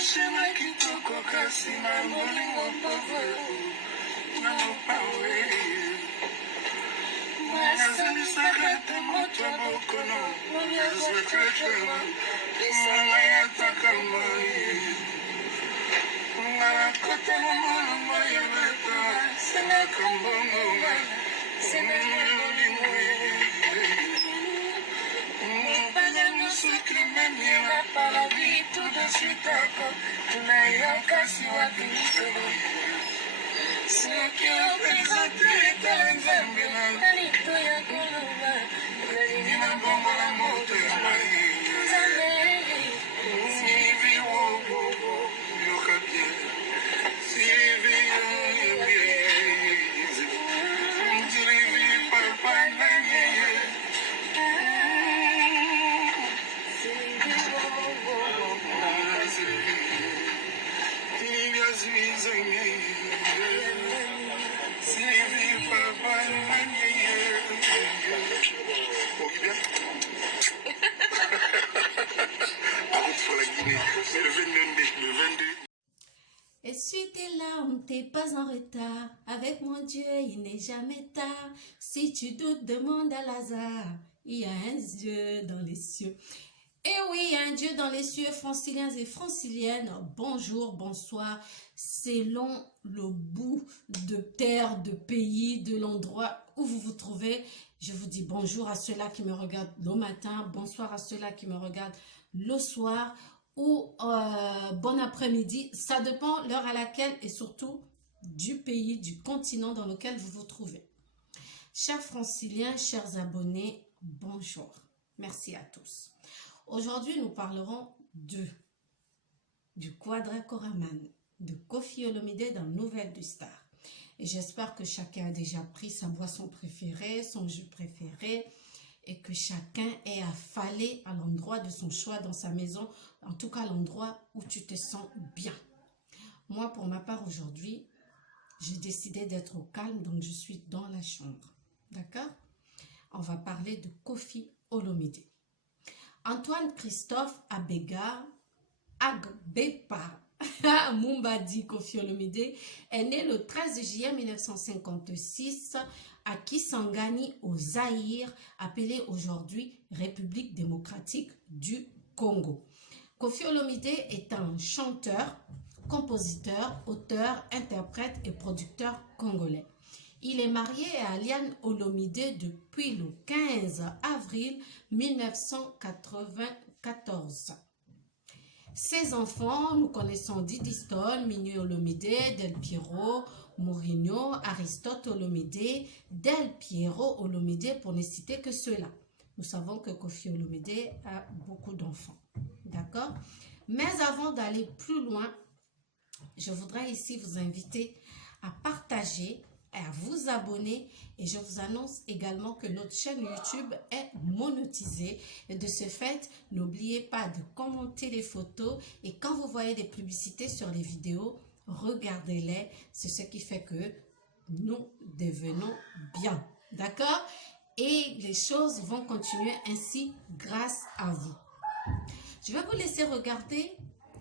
Shema kitoko kasi na molingo pauvre na mopawe Nazali sakate moto bokono Nazwa chachema Pesanga ya takamai Ngara kote mwana moya beta Sena kambongo Sena molingo Mwenye para vitu de sitako Tunayakasi wapi nisolo Sio kio pesate Talanzambi na Nanito ya kuluba Nina bongo la moto ya mai Zameli Sivi wo wo wo Yokapye Sivi yo yebye Mjirivi papa na yeye Essuie tes larmes, t'es pas en retard. Avec mon Dieu, il n'est jamais tard. Si tu doutes, demande à Lazare. Il y a un Dieu dans les cieux. Et oui, il y a un Dieu dans les cieux, franciliens et franciliennes. Bonjour, bonsoir. Selon le bout de terre, de pays, de l'endroit où vous vous trouvez, je vous dis bonjour à ceux-là qui me regardent le matin, bonsoir à ceux-là qui me regardent le soir ou bon après-midi. Ça dépend l'heure à laquelle et surtout du pays, du continent dans lequel vous vous trouvez. Chers franciliens, chers abonnés, bonjour. Merci à tous. Aujourd'hui, nous parlerons du Quadra Koraman, de Koffi Olomide dans Nouvelles du Star. Et j'espère que chacun a déjà pris sa boisson préférée, son jus préféré, et que chacun est affalé à l'endroit de son choix dans sa maison, en tout cas l'endroit où tu te sens bien. Moi, pour ma part, aujourd'hui, j'ai décidé d'être au calme, donc je suis dans la chambre. D'accord? On va parler de Koffi Olomide. Antoine Christophe Abega Agbepa Mumbadi Koffi Olomide est né le 13 juillet 1956 à Kisangani au Zaïre, appelé aujourd'hui République démocratique du Congo. Koffi Olomide est un chanteur, compositeur, auteur, interprète et producteur congolais. Il est marié à Aliane Olomide depuis le 15 avril 1994. Ses enfants, nous connaissons Didi Stone, Minu Olomide, Del Piero, Mourinho, Aristote Olomide, Del Piero Olomide, pour ne citer que ceux-là. Nous savons que Koffi Olomide a beaucoup d'enfants. D'accord? Mais avant d'aller plus loin, je voudrais ici vous inviter à partager, à vous abonner, et je vous annonce également que notre chaîne YouTube est monétisée. Et de ce fait, n'oubliez pas de commenter les photos, et quand vous voyez des publicités sur les vidéos, regardez-les. C'est ce qui fait que nous devenons bien. D'accord? Et les choses vont continuer ainsi grâce à vous. Je vais vous laisser regarder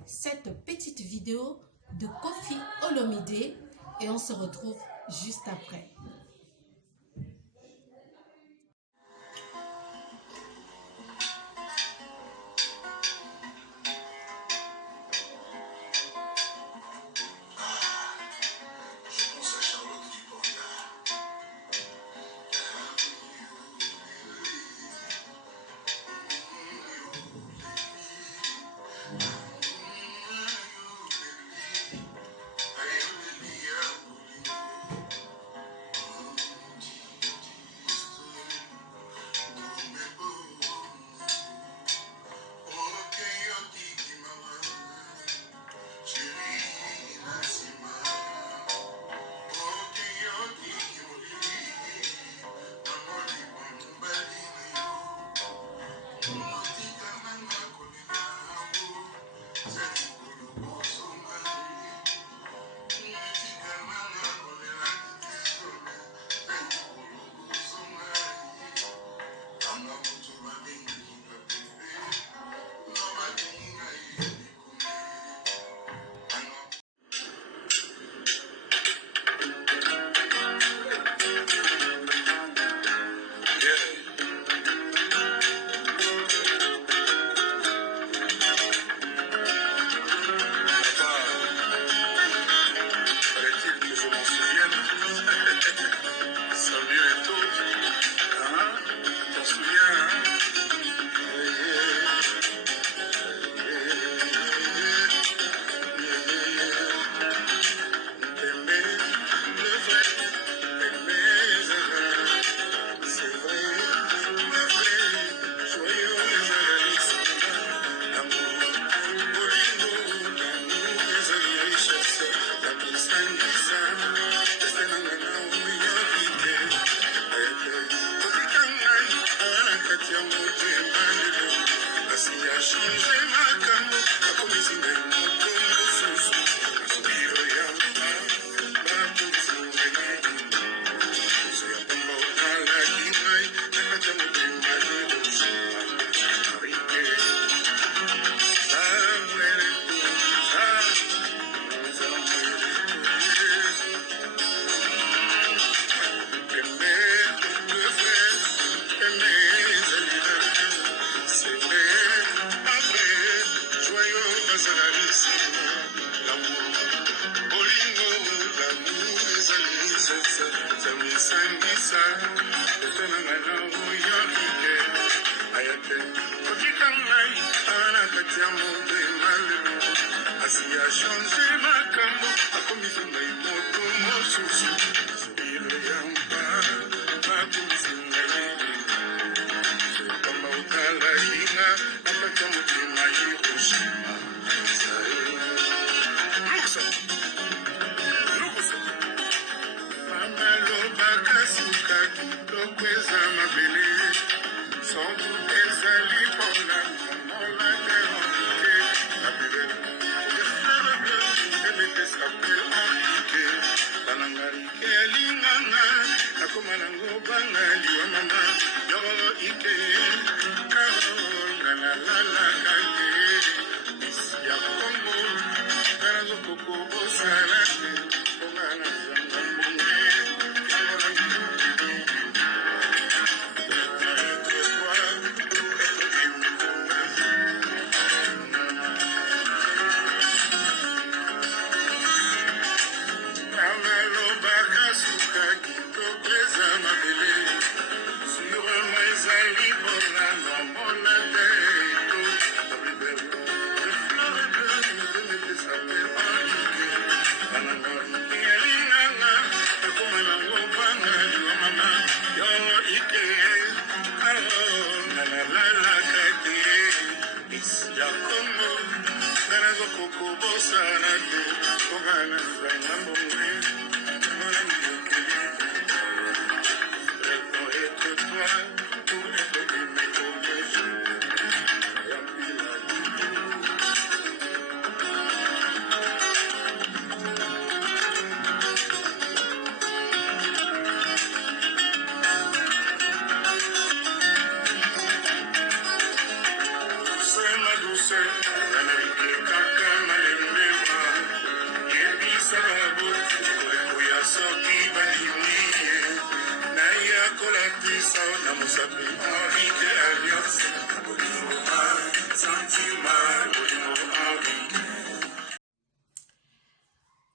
cette petite vidéo de Koffi Olomide et on se retrouve juste après.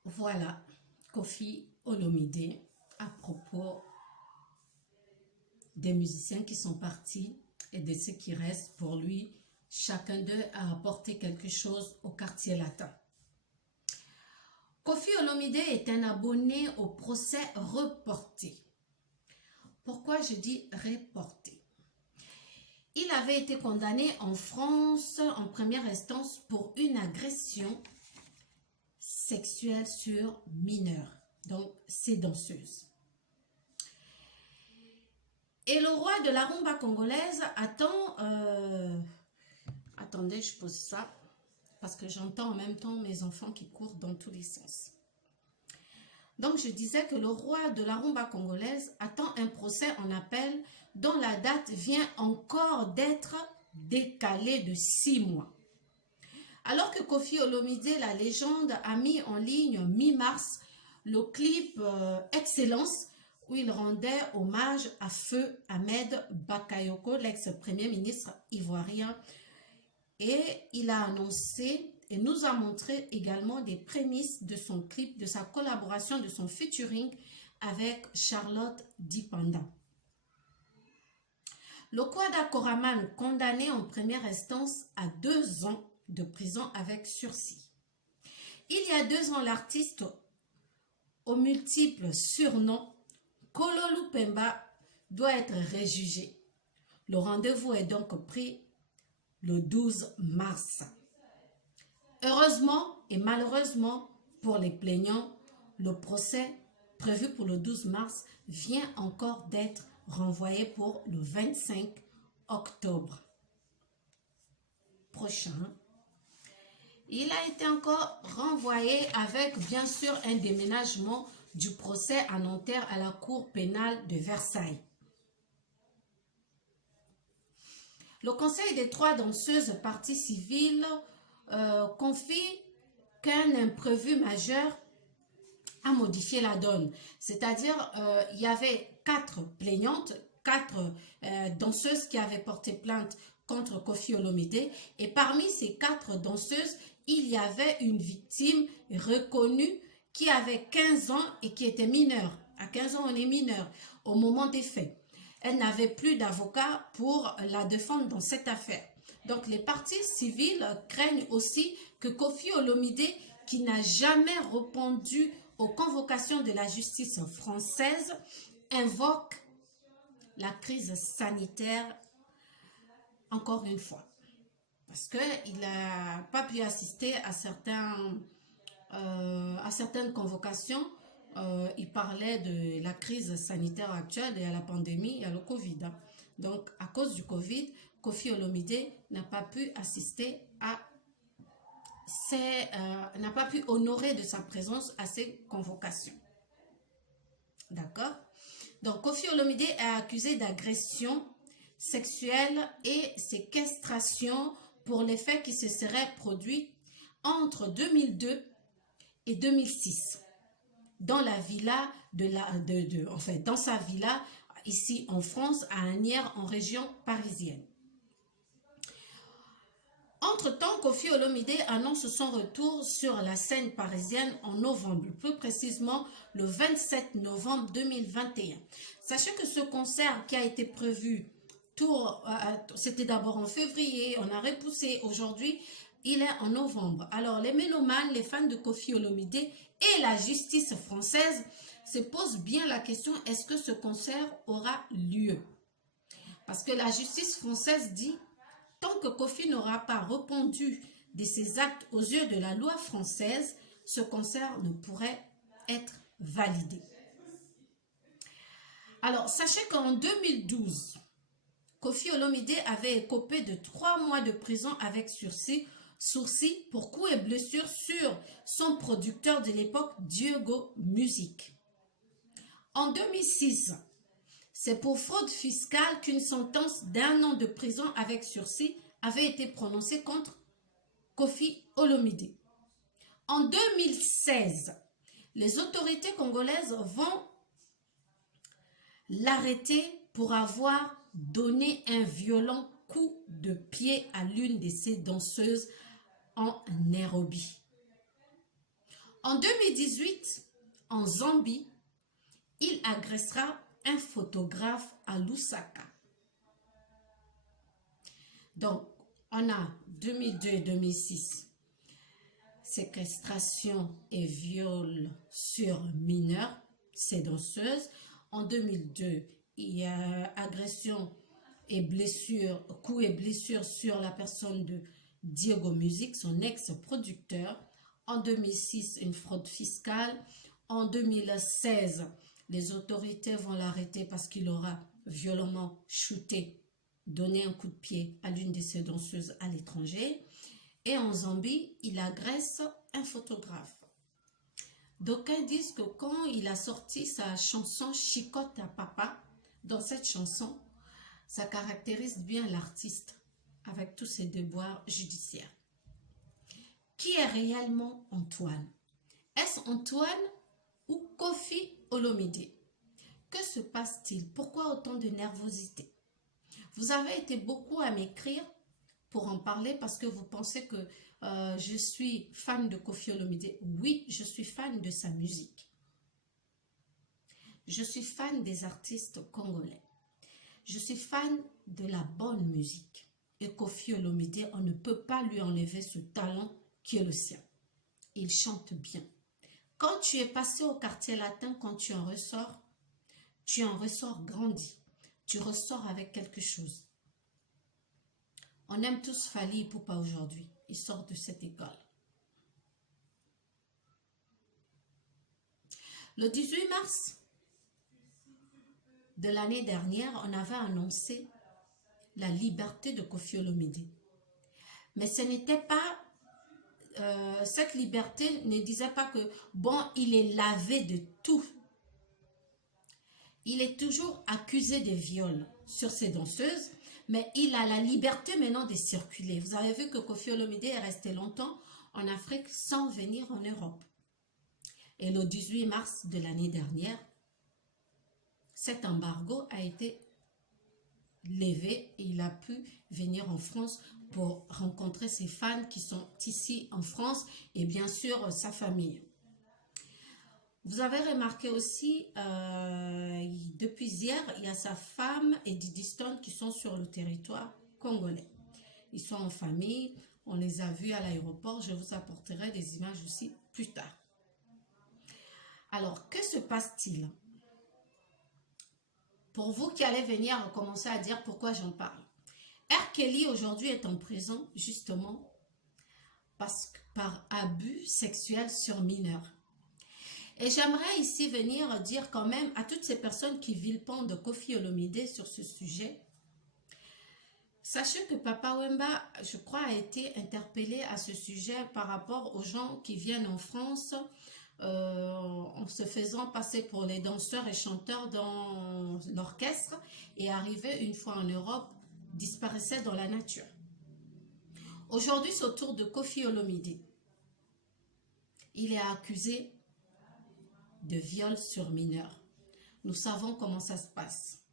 Voilà, Koffi Olomide à propos des musiciens qui sont partis et de ceux qui restent. Pour lui, chacun d'eux a apporté quelque chose au quartier latin. Koffi Olomide est un abonné au procès reporté. Pourquoi je dis reporté? Il avait été condamné en France en première instance pour une agression sexuelle sur mineurs, donc ces danseuses. Et le roi de la rumba congolaise attend... Attendez, je pose ça parce que j'entends en même temps mes enfants qui courent dans tous les sens. Donc, je disais que le roi de la rumba congolaise attend un procès en appel dont la date vient encore d'être décalée de 6 mois. Alors que Koffi Olomide, la légende, a mis en ligne mi-mars le clip Excellence où il rendait hommage à Feu Ahmed Bakayoko, l'ex-premier ministre ivoirien. Et il a annoncé et nous a montré également des prémices de son clip, de sa collaboration, de son featuring avec Charlotte Dipanda. Lokwada Koraman, condamné en première instance à 2 ans de prison avec sursis. Il y a 2 ans, l'artiste aux multiples surnoms, Kololu Pemba, doit être réjugé. Le rendez-vous est donc pris le 12 mars. Heureusement et malheureusement pour les plaignants, le procès prévu pour le 12 mars vient encore d'être renvoyé pour le 25 octobre prochain. Il a été encore renvoyé avec bien sûr un déménagement du procès à Nanterre à la cour pénale de Versailles. Le Conseil des 3 danseuses parties civiles confie qu'un imprévu majeur a modifié la donne. C'est-à-dire, il y avait 4 plaignantes, 4 danseuses qui avaient porté plainte contre Koffi Olomide. Et parmi ces 4 danseuses, il y avait une victime reconnue qui avait 15 ans et qui était mineure. À 15 ans, on est mineur au moment des faits. elle n'avait plus d'avocat pour la défendre dans cette affaire. Donc les parties civiles craignent aussi que Koffi Olomide, qui n'a jamais répondu aux convocations de la justice française, invoque la crise sanitaire encore une fois. Parce qu'il n'a pas pu assister à certaines convocations. Il parlait de la crise sanitaire actuelle et à la pandémie et à le Covid. Donc, à cause du Covid, Koffi Olomide n'a pas pu assister à n'a pas pu honorer de sa présence à ces convocations. D'accord? Donc, Koffi Olomide est accusé d'agression sexuelle et séquestration pour les faits qui se seraient produits entre 2002 et 2006 dans la villa dans sa villa ici en France à Asnières en région parisienne. Entre-temps, Koffi Olomide annonce son retour sur la scène parisienne en novembre, plus précisément le 27 novembre 2021. Sachez que ce concert qui a été prévu, c'était d'abord en février, on a repoussé, aujourd'hui, il est en novembre. Alors les mélomanes, les fans de Koffi Olomide et la justice française se posent bien la question, est-ce que ce concert aura lieu? Parce que la justice française dit, tant que Koffi n'aura pas répondu de ses actes aux yeux de la loi française, ce concert ne pourrait être validé. Alors, sachez qu'en 2012, Koffi Olomide avait écopé de 3 mois de prison avec sursis pour coups et blessures sur son producteur de l'époque, Diego Music. En 2006, c'est pour fraude fiscale qu'une sentence d'1 an de prison avec sursis avait été prononcée contre Koffi Olomide. En 2016, les autorités congolaises vont l'arrêter pour avoir donné un violent coup de pied à l'une de ses danseuses en Nairobi. En 2018, en Zambie, il agressera un photographe à Lusaka. Donc, on a 2002 et 2006, séquestration et viol sur mineurs, ces danseuses. En 2002, il y a agression et blessure, coups et blessures sur la personne de Diego Music, son ex-producteur. En 2006, une fraude fiscale. En 2016, les autorités vont l'arrêter parce qu'il aura violemment shooté, donné un coup de pied à l'une de ses danseuses à l'étranger. Et en Zambie, il agresse un photographe. D'aucuns disent que quand il a sorti sa chanson « Chicote à papa », dans cette chanson, ça caractérise bien l'artiste avec tous ses déboires judiciaires. Qui est réellement Antoine? Est-ce Antoine ou Koffi Olomide? Que se passe-t-il? Pourquoi autant de nervosité? Vous avez été beaucoup à m'écrire pour en parler parce que vous pensez que je suis fan de Koffi Olomide. Oui, je suis fan de sa musique. Je suis fan des artistes congolais. Je suis fan de la bonne musique. Et Koffi Olomide, on ne peut pas lui enlever ce talent qui est le sien. Il chante bien. Quand tu es passé au quartier latin, quand tu en ressors grandi. Tu ressors avec quelque chose. On aime tous Fally Ipupa aujourd'hui. Il sort de cette école. Le 18 mars de l'année dernière, on avait annoncé la liberté de Koffi Olomide. Mais ce n'était pas... cette liberté ne disait pas que, bon, il est lavé de tout. Il est toujours accusé de viol sur ses danseuses, mais il a la liberté maintenant de circuler. Vous avez vu que Koffi Olomide est resté longtemps en Afrique sans venir en Europe. Et le 18 mars de l'année dernière, cet embargo a été levé et il a pu venir en France pour rencontrer ses fans qui sont ici en France et bien sûr sa famille. Vous avez remarqué aussi, depuis hier, il y a sa femme et Didi Stone qui sont sur le territoire congolais. Ils sont en famille, on les a vus à l'aéroport, je vous apporterai des images aussi plus tard. Alors, que se passe-t-il? Pour vous qui allez venir commencer à dire pourquoi j'en parle. R. Kelly aujourd'hui est en prison justement par abus sexuel sur mineurs. Et j'aimerais ici venir dire quand même à toutes ces personnes qui vilipendent Koffi Olomide sur ce sujet, sachez que Papa Wemba, je crois, a été interpellé à ce sujet par rapport aux gens qui viennent en France en se faisant passer pour les danseurs et chanteurs dans l'orchestre et arrivés une fois en Europe, disparaissaient dans la nature. Aujourd'hui, c'est au tour de Koffi Olomide. Il est accusé de viol sur mineurs. Nous savons comment ça se passe.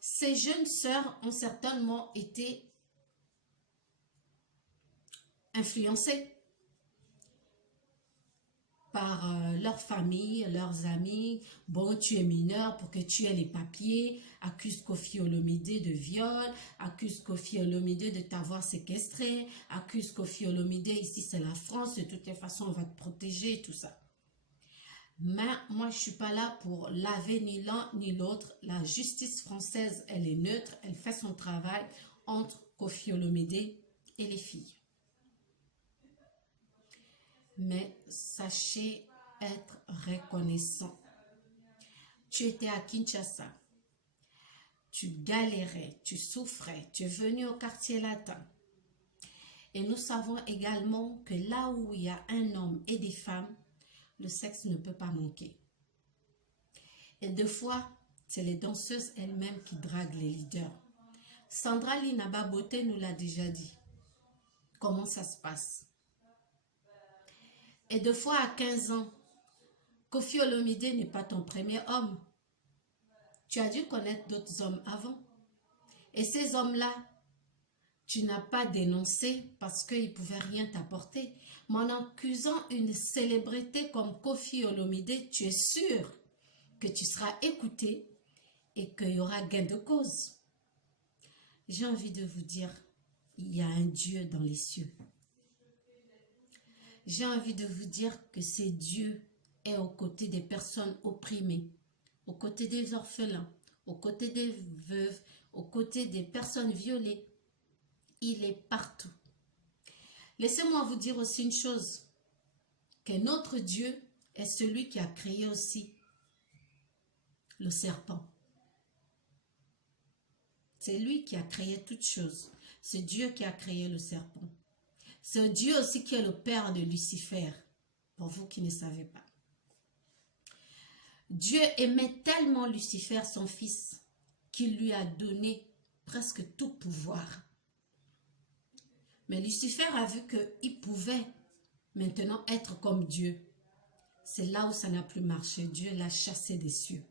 Ces jeunes sœurs ont certainement été influencées par leur famille, leurs amis. Bon, tu es mineur pour que tu aies les papiers. Accuse Koffi Olomide de viol. Accuse Koffi Olomide de t'avoir séquestré. Accuse Koffi Olomide, ici c'est la France, de toutes les façons on va te protéger, tout ça. Mais moi, je ne suis pas là pour laver ni l'un ni l'autre. La justice française, elle est neutre. Elle fait son travail entre Koffi Olomide et les filles. Mais sachez être reconnaissant. Tu étais à Kinshasa. Tu galérais, tu souffrais. Tu es venu au quartier latin. Et nous savons également que là où il y a un homme et des femmes, le sexe ne peut pas manquer. Et deux fois, c'est les danseuses elles-mêmes qui draguent les leaders. Sandra Linaba Beauté nous l'a déjà dit. Comment ça se passe? Et deux fois à 15 ans, Koffi Olomide n'est pas ton premier homme. Tu as dû connaître d'autres hommes avant. Et ces hommes-là, tu n'as pas dénoncé parce qu'ils ne pouvaient rien t'apporter. Mais en accusant une célébrité comme Koffi Olomide, tu es sûr que tu seras écouté et qu'il y aura gain de cause. J'ai envie de vous dire, il y a un Dieu dans les cieux. J'ai envie de vous dire que ce Dieu est aux côtés des personnes opprimées, aux côtés des orphelins, aux côtés des veuves, aux côtés des personnes violées. Il est partout. Laissez-moi vous dire aussi une chose, que notre Dieu est celui qui a créé aussi le serpent. C'est lui qui a créé toutes choses. C'est Dieu qui a créé le serpent. C'est Dieu aussi qui est le père de Lucifer, pour vous qui ne savez pas. Dieu aimait tellement Lucifer, son fils, qu'il lui a donné presque tout pouvoir. Mais Lucifer a vu qu'il pouvait maintenant être comme Dieu. C'est là où ça n'a plus marché. Dieu l'a chassé des cieux.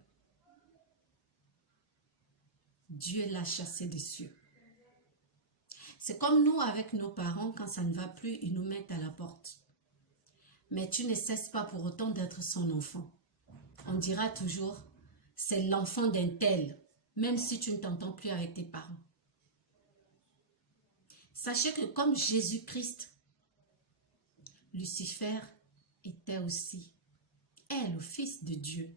Dieu l'a chassé des cieux. C'est comme nous avec nos parents, quand ça ne va plus, ils nous mettent à la porte. Mais tu ne cesses pas pour autant d'être son enfant. On dira toujours, c'est l'enfant d'un tel, même si tu ne t'entends plus avec tes parents. Sachez que comme Jésus-Christ, Lucifer était aussi, est le Fils de Dieu.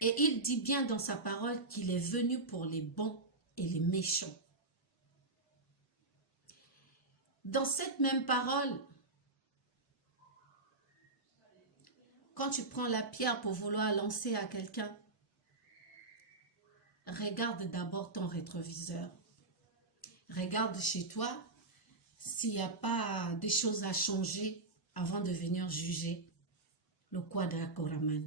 Et il dit bien dans sa parole qu'il est venu pour les bons et les méchants. Dans cette même parole, quand tu prends la pierre pour vouloir lancer à quelqu'un, regarde d'abord ton rétroviseur. Regarde chez toi s'il n'y a pas des choses à changer avant de venir juger le Quadra Koraman.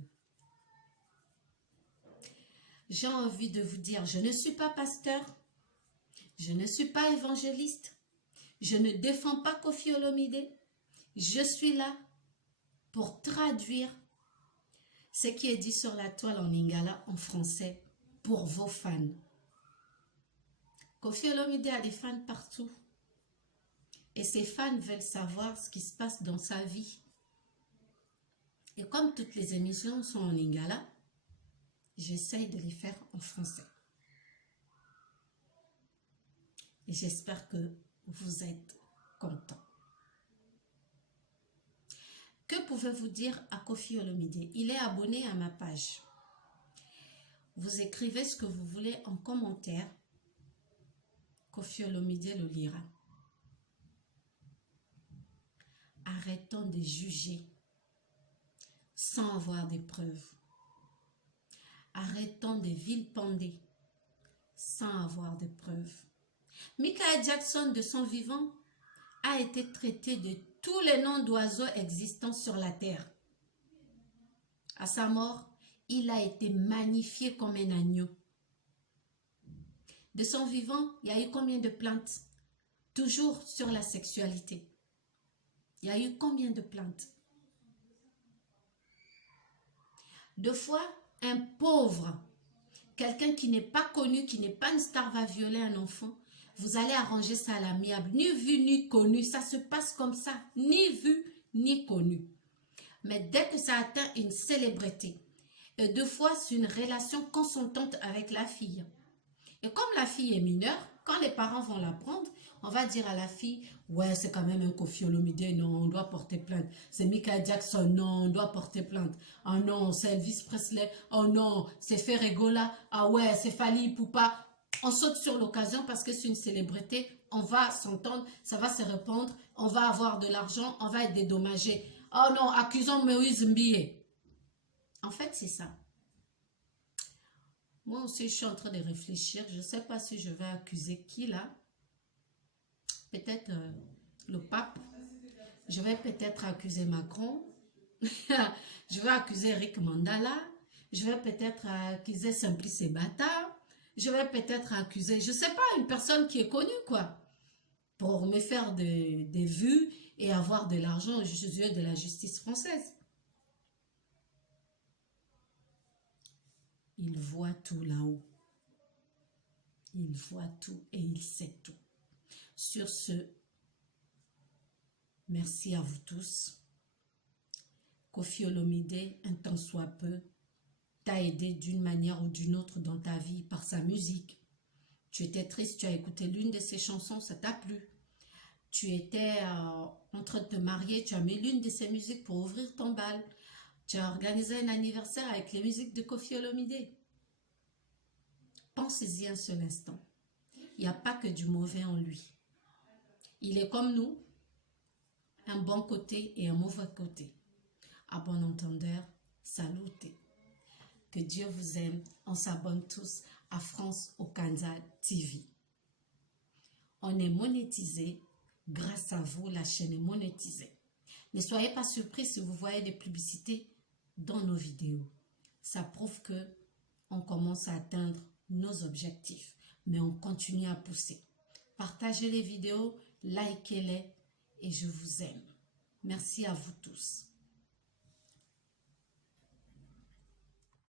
J'ai envie de vous dire, je ne suis pas pasteur, je ne suis pas évangéliste, je ne défends pas Koffi Olomide, je suis là pour traduire ce qui est dit sur la toile en lingala en français pour vos fans. Koffi Olomide a des fans partout. Et ses fans veulent savoir ce qui se passe dans sa vie. Et comme toutes les émissions sont en lingala, j'essaye de les faire en français. Et j'espère que vous êtes contents. Que pouvez-vous dire à Koffi Olomide? Il est abonné à ma page. Vous écrivez ce que vous voulez en commentaire. Koffi Olomide le lira. Arrêtons de juger sans avoir des preuves. Arrêtons de vilipender sans avoir de preuves. Michael Jackson, de son vivant, a été traité de tous les noms d'oiseaux existants sur la terre. À sa mort, il a été magnifié comme un agneau. De son vivant, il y a eu combien de plaintes? Toujours sur la sexualité. Il y a eu combien de plaintes? Deux fois, un pauvre, quelqu'un qui n'est pas connu, qui n'est pas une star, va violer un enfant. Vous allez arranger ça à l'amiable. Ni vu, ni connu. Ça se passe comme ça. Ni vu, ni connu. Mais dès que ça atteint une célébrité, et deux fois, c'est une relation consentante avec la fille. Et comme la fille est mineure, quand les parents vont la prendre, on va dire à la fille, ouais, c'est quand même un Koffi Olomide, non, on doit porter plainte. C'est Michael Jackson, non, on doit porter plainte. Oh non, c'est Elvis Presley, oh non, c'est Ferregola, ah ouais, c'est Fally Ipupa. On saute sur l'occasion parce que c'est une célébrité, on va s'entendre, ça va se répandre, on va avoir de l'argent, on va être dédommagé. Oh non, accusons Moïse Mbie. En fait, c'est ça. Moi aussi, je suis en train de réfléchir. Je ne sais pas si je vais accuser qui là. Peut-être le pape. Je vais peut-être accuser Macron. Je vais accuser Eric Mandala. Je vais peut-être accuser Simplice Bata. Je vais peut-être accuser, je ne sais pas, une personne qui est connue, quoi. Pour me faire des vues et avoir de l'argent aux yeux de la justice française. Il voit tout là-haut. Il voit tout et il sait tout. Sur ce, merci à vous tous. Koffi Olomide, un tant soit peu, t'a aidé d'une manière ou d'une autre dans ta vie par sa musique. Tu étais triste, tu as écouté l'une de ses chansons, ça t'a plu. Tu étais en train de te marier, tu as mis l'une de ses musiques pour ouvrir ton bal. Tu as organisé un anniversaire avec les musiques de Koffi Olomide. Pensez-y un seul instant. Il n'y a pas que du mauvais en lui. Il est comme nous, un bon côté et un mauvais côté. À bon entendeur, salutez. Que Dieu vous aime. On s'abonne tous à France Okanza TV. On est monétisé. Grâce à vous, la chaîne est monétisée. Ne soyez pas surpris si vous voyez des publicités dans nos vidéos. Ça prouve que on commence à atteindre nos objectifs. Mais on continue à pousser. Partagez les vidéos, likez-les et je vous aime. Merci à vous tous.